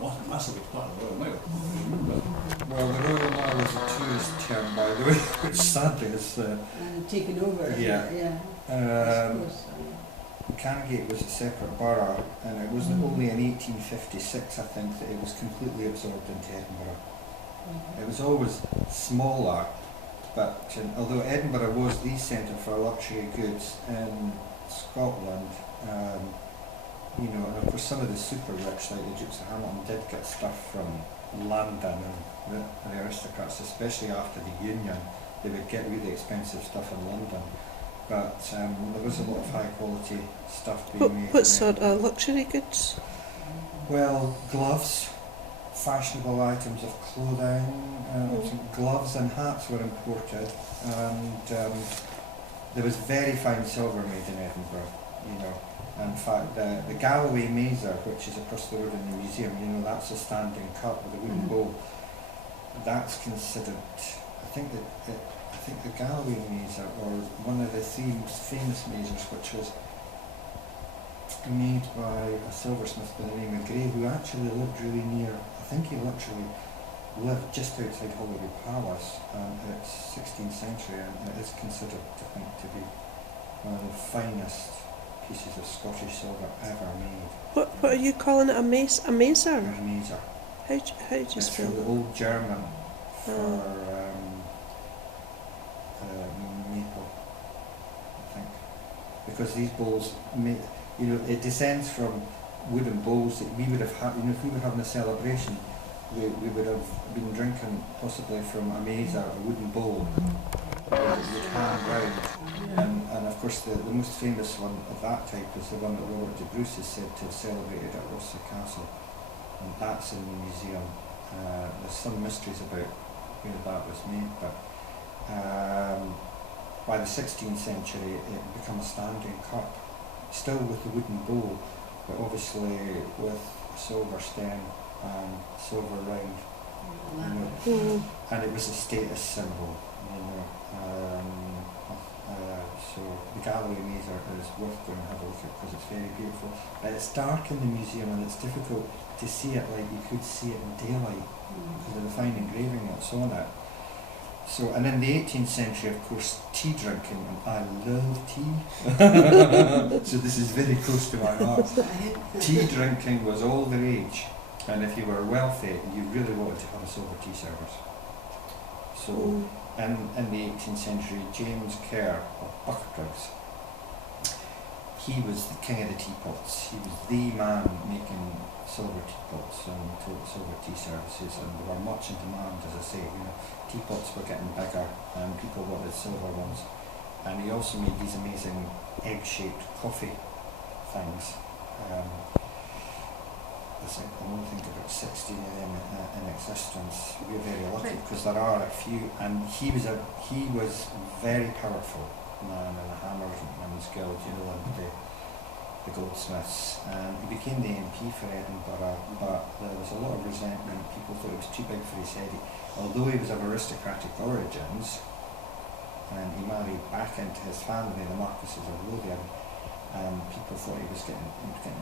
massively part of the Royal Mail. Well, the Royal Mile is a tourist term, by the way, which sadly is... taken over. Yeah. I suppose so, yeah. Canongate was a separate borough, and it was only in 1856, I think, that it was completely absorbed into Edinburgh. It was always smaller, but although Edinburgh was the centre for luxury goods in Scotland, and of course some of the super rich, like the Dukes of Hamilton, did get stuff from London, and the aristocrats, especially after the Union, they would get really expensive stuff in London. But there was a lot of high quality stuff being made. What sort of luxury goods? Well, gloves, fashionable items of clothing, gloves and hats were imported, and there was very fine silver made in Edinburgh. In fact, the Galloway Mazer, which is across the road in the museum, that's a standing cup with a wooden bowl. That's considered, I think the Galloway Mazer, or one of the three most famous mazers, which was made by a silversmith by the name of Gray, who actually lived really near, I think he literally lived just outside Holyrood Palace. It's 16th century, and it is considered, I think, to be one of the finest pieces of Scottish silver ever made. What are you calling it? A mazer? A mazer. How do you It's spell from the it? old German for maple, I think, because these bowls, it descends from wooden bowls that we would have had. If we were having a celebration, we would have been drinking possibly from a mazer, a wooden bowl, that you'd hand round. And of course the most famous one of that type is the one that Robert de Bruce is said to have celebrated at Rossa Castle, and that's in the museum. There's some mysteries about where that was made, but by the 16th century it became a standing cup, still with the wooden bowl, but obviously with a silver stem and silver round, and it was a status symbol. So the Galloway Mazer is worth going and have a look at because it's very beautiful. But it's dark in the museum and it's difficult to see it like you could see it in daylight because of the fine engraving that's on it. So, and in the 18th century, of course, tea drinking, and I love tea. So this is very close to my heart. Tea drinking was all the rage, and if you were wealthy, you really wanted to have a silver tea service. So, in the 18th century, James Kerr of Buckerdriggs, he was the king of the teapots. He was the man making silver teapots and silver tea services, and they were much in demand, as I say. Teapots were getting bigger, and people wanted silver ones. And he also made these amazing egg-shaped coffee things. I only think about 16 of them in existence. We're very lucky because there are a few, and he was very powerful man in the Hammerman's Guild, and the goldsmiths. He became the MP for Edinburgh, but there was a lot of resentment. People thought he was too big for his head. Although he was of aristocratic origins, and he married back into his family, the Marquesses of Lothian, people thought he was getting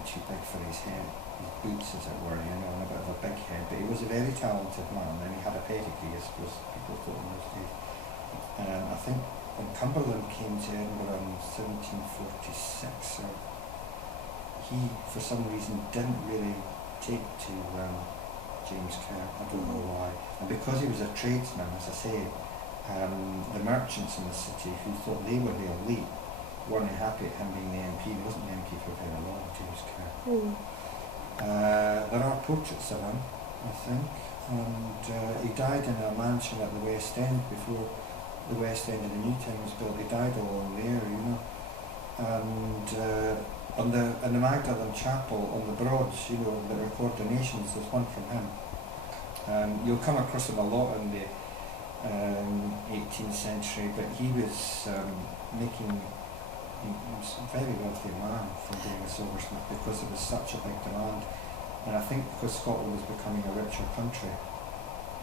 too big for his head, his boots as it were, and a bit of a big head. But he was a very talented man, and he had a pedigree, as people thought in those days. I think when Cumberland came to Edinburgh in 1746, he, for some reason, didn't really take to James Kerr. I don't know why. And because he was a tradesman, as I say, the merchants in the city who thought they were the elite weren't happy at him being the MP. He wasn't the MP for very long, James Kerr. There are portraits of him, I think, and he died in a mansion at the West End before the West End of the New Town was built. He died along there, and in the Magdalen Chapel on the Broads, the record donations, there's one from him. You'll come across him a lot in the 18th century, but he was he was a very wealthy man from being a silversmith because there was such a big demand. And I think because Scotland was becoming a richer country,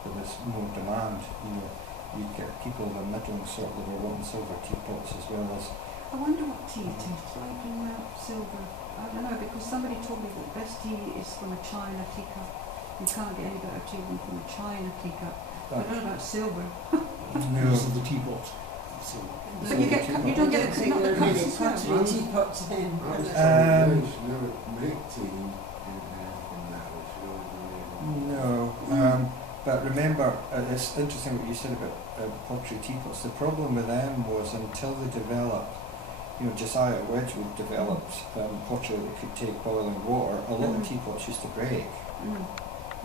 there was more demand. You'd get people of the middling sort that were wanting silver teapots as well as... I wonder what tea it is, why you bring out silver? I don't know, because somebody told me that the best tea is from a china teacup. You can't get any better tea than from a china teacup. I But don't know about silver. no, This is the teapot. So, But you get you don't get think not the there are cups many as well. pottery right? teapots then. Um, never make tea in that way. no. But remember, it's interesting what you said about pottery teapots. The problem with them was until they developed, Josiah Wedgwood developed pottery that could take boiling water. A lot of teapots used to break. Mm.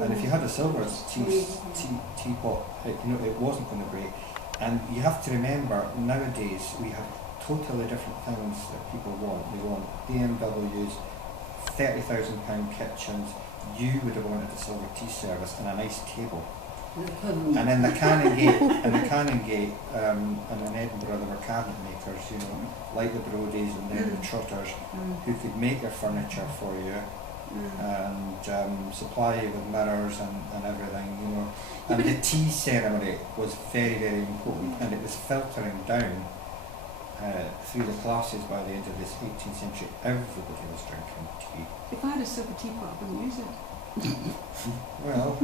And if you had a silver teapot, it wasn't going to break. And you have to remember, nowadays we have totally different things that people want. They want BMWs, £30,000 kitchens. You would have wanted a silver tea service and a nice table. And in the Canongate, and in Edinburgh, there were cabinet makers, like the Brodies and then the Trotters, who could make your furniture for you and supply you with mirrors and everything, And the tea ceremony was very, very important, and it was filtering down through the classes by the end of this 18th century. Everybody was drinking tea. If I had a silver teapot, I wouldn't use it. Well,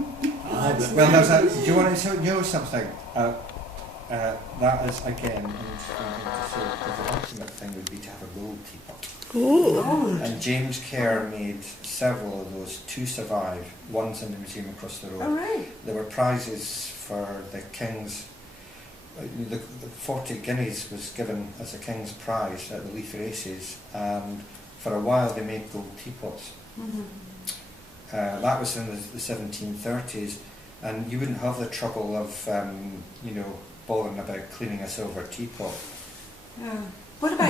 there's a. Do you want to know something? That is again an interesting thing to say, because the ultimate thing would be to have a gold teapot. Oh. And James Kerr made several of those to survive. One's in the museum across the road. Oh, right. There were prizes for the king's. The 40 guineas was given as a king's prize at the Leaf races, and for a while they made gold teapots. Mm-hmm. That was in the 1730s, and you wouldn't have the trouble of, bothering about cleaning a silver teapot. What about